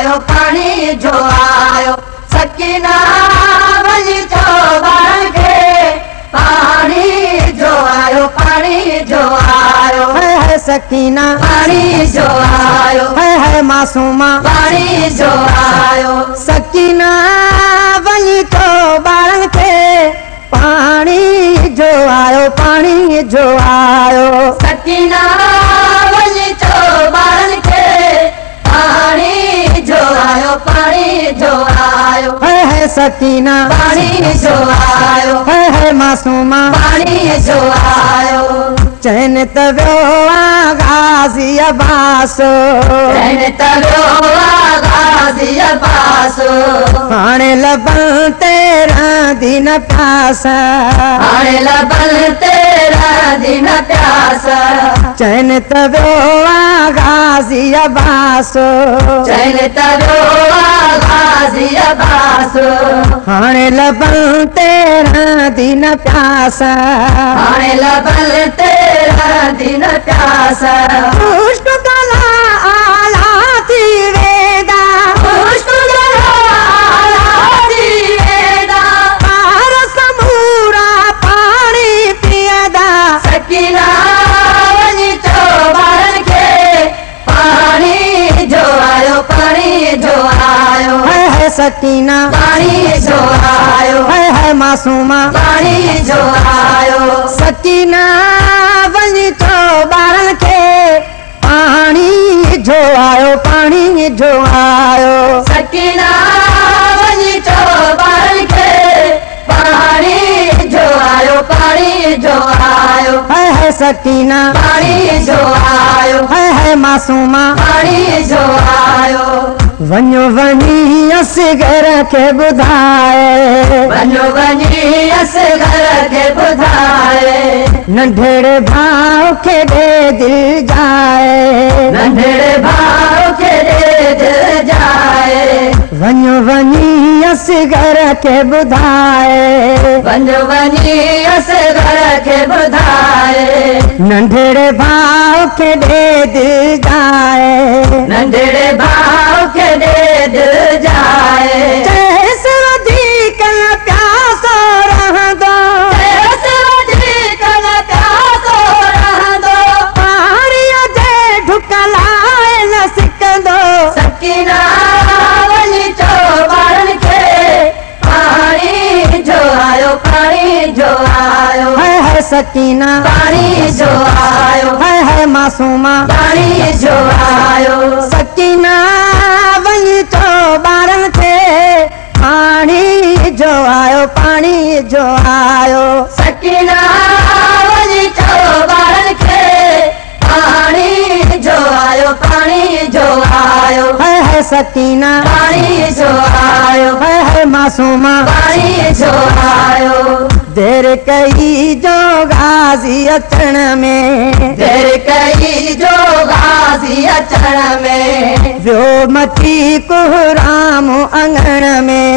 आयो पानी जो आयो सकीना वञी चओ ॿारनि खे पानी जो आयो है सकीना पानी जो आयो है मासूमा पानी जो आयो सकीना वञी चओ ॿारनि खे पानी जो आयो सकीना वञी चओ ॿारनि खे पानी जो आयो है सकीना पानी जो आयो है मासूमा पानी जो आयो चैन तव्यो गाज़ी अब्बासो चैन तव्यो गाज़ी अब्बासो हाणे लबन ते रहंदी न प्यास हाणे लबन ते रहंदी न प्यास चैन तव्यो गाज़ी अब्बासो चैन तव्यो गाज़ी अब्बासो हाणे लबन ते रहंदी न प्यास हाणे लबन ते दिन प्यास पुष्प गला आला थी वेदा पुष्प गला आला थी वेदा पार समूरा पानी पियदा सकीना वञी चओ ॿारनि खे पानी जो आयो है सकीना पानी जो आयो है मासूमा पानी जो आयो सकीना वञी चओ ॿारनि खे पानी जो आयो सकीना वञी चओ ॿारनि खे पानी जो आयो है सकीना पानी जो आयो है मासूमा पानी जो आयो वञो वञी असगर खे ॿुधाए वञो वञी असगर खे ॿुधाए नंढड़े भाउ खे ॾे दिल जाए नंढड़े भाउ खे ॾे दिल जाए वञो वञी असगर खे ॿुधाए वञो वञी असगर खे ॿुधाए नंढड़े भाउ खे ॾे दिल जाए नंढड़े भाउ खे ॾे दिल जाए चएसि वधीक न प्यासो रहंदो चएसि वधीक न प्यासो रहंदो पाणीअ जे ढुक लाइ न सिकंदो सकीना वञी चओ ॿारनि खे पाणी जो आयो है सकीना पानी जो आयो है मासूमा पानी जो आयो सकीना वञी चओ ॿारनि खे पानी जो आयो सकीना वञी चओ ॿारनि खे पानी जो आयो है सकीना पानी जो आयो है मासूमा पानी जो आयो देर कई जो गाज़ी अचण में देर कई जो गाज़ी अचण में वियो मची कोहराम अंगण में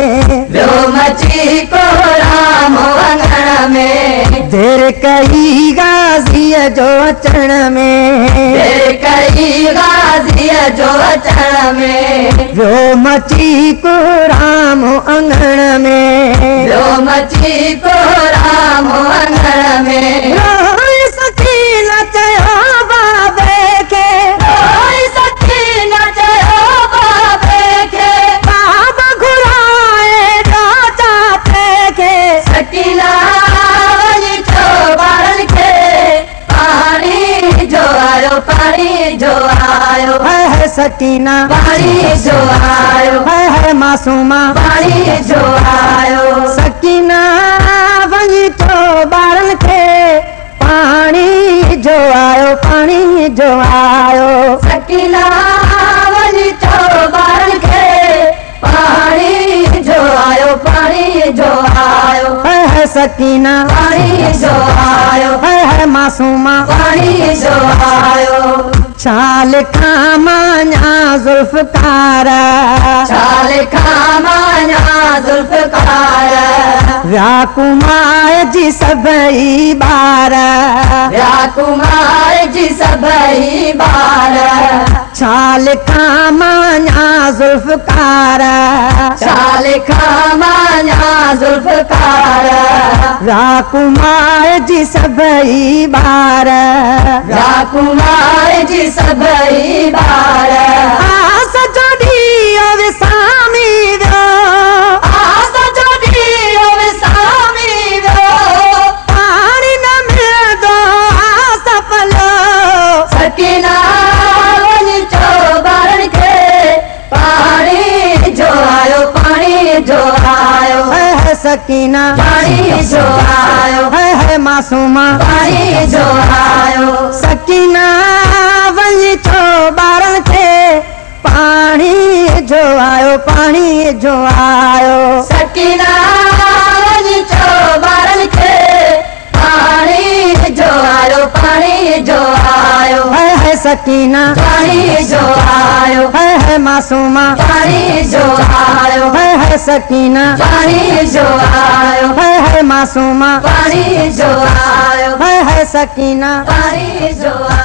वियो मची कोहराम अंगण में देर कई गाज़ीअ जो अचण में देर कई गाज़ीअ जो अचण में वियो मची कोहराम अंगण में वियो मची राम अंगण में रोई सकीना चयो बाबे खे रोई सकीना चयो बाबे खे बाबा घुराए चाचे खे सकीना वञी चओ ॿारनि खे पानी जो आयो है सकीना पानी जो आयो है मासूमा पानी जो आयो सकीना वञी चओ ॿारनि खे पानी जो आयो सकीना वञी चओ ॿारनि खे पानी जो आयो है सकीना पानी जो आयो है मासूमा पानी जो आयो छाल खां माञा ज़ुल्फ़कार छाल खां माञा ज़ुल्फ़कार व्याकुमार जी सभई ॿार व्याकुमार जी सभई ॿार छाल खां माञा ज़ुल्फ़कार छाल खां माञा ज़ुल्फ़कार व्याकुमार जी सभई ॿार व्याकुमार जी सभई ॿार आस जो ॾींहुं विसामी वियो आस जो ॾींहुं विसामी वियो पाणी न मिलंदो आस पलो सकीना वञी चो ॿारनि खे पाणी जो आयो पाणी जो आयो है सकीना पाणी जो आयो है मासूमा पाणी जो आयो सकीना वञी चो ॿारनि खे पाणी जो आयो पाणी जो आयो सकीना वञी चो ॿारनि खे पाणी जो आयो पाणी जो आयो है सकीना पाणी जो आयो है मासूमा पाणी जो आयो है सकीना पाणी जो आयो है मासूमा पाणी जो आयो है सकीना पाणी जो आयो।